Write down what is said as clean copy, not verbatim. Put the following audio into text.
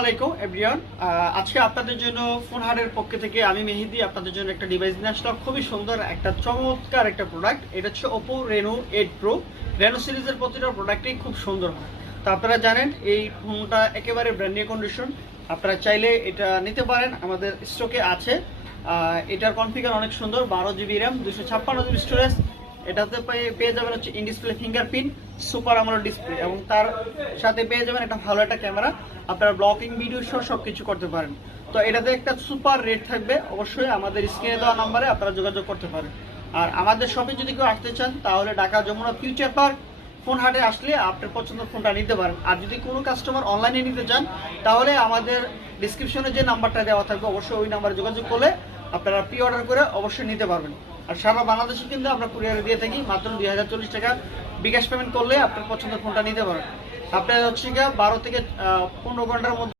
আলাইকুম এভরিওয়ান। আজকে আপনাদের জন্য ফোন হাটের পক্ষ থেকে আমি মেহেদি আপনাদের জন্য একটা ডিভাইস নিয়ে আসলাম। খুবই সুন্দর একটা চমৎকার একটা প্রোডাক্ট। এটা হচ্ছে Oppo Reno 8 Pro। Reno সিরিজের প্রতিটা প্রোডাক্টই খুব সুন্দর হয়। তো আপনারা জানেন এই ফোনটা একেবারে ব্র্যান্ড নিউ কন্ডিশন। আপনারা চাইলে এটা নিতে পারেন, আমাদের স্টকে আছে। এটার কনফিগার অনেক সুন্দর, 12GB র্যাম, 256GB স্টোরেজ। এটাতে পেয়ে যাবেন হচ্ছে in display fingerprint, super AMOLED display, এবং তার সাথে পেয়ে যাবেন একটা ভালো একটা ক্যামেরা। আপনারা ব্লকিং ভিডিও সহ সবকিছু করতে পারেন। তো এটাতে একটা সুপার রেট থাকবে। অবশ্যই আমাদের স্ক্রিনে দেওয়া নাম্বারে আপনারা যোগাযোগ করতে পারেন। আর আমাদের শপে যদি কেউ আসতে চান তাহলে Dhaka Jamuna future park phone হাটে আসলে আপনার পছন্দের ফোনটা নিতে পারেন। আর যদি কোনো কাস্টমার অনলাইনে নিতে চান তাহলে আমাদের ডিসক্রিপশনে যে নাম্বারটা দেওয়া থাকবে অবশ্যই ওই নাম্বারে যোগাযোগ করলে আপনারা প্রি অর্ডার করে অবশ্যই নিতে পারবেন। আর সারা বাংলাদেশে কিন্তু আমরা কুরিয়ারে দিয়ে থাকি। মাত্র 2040 টাকা বিকাশ পেমেন্ট করলে আপনার পছন্দের ফোনটা নিতে পারেন। আপনার হচ্ছে 12 থেকে 15 ঘন্টার মধ্যে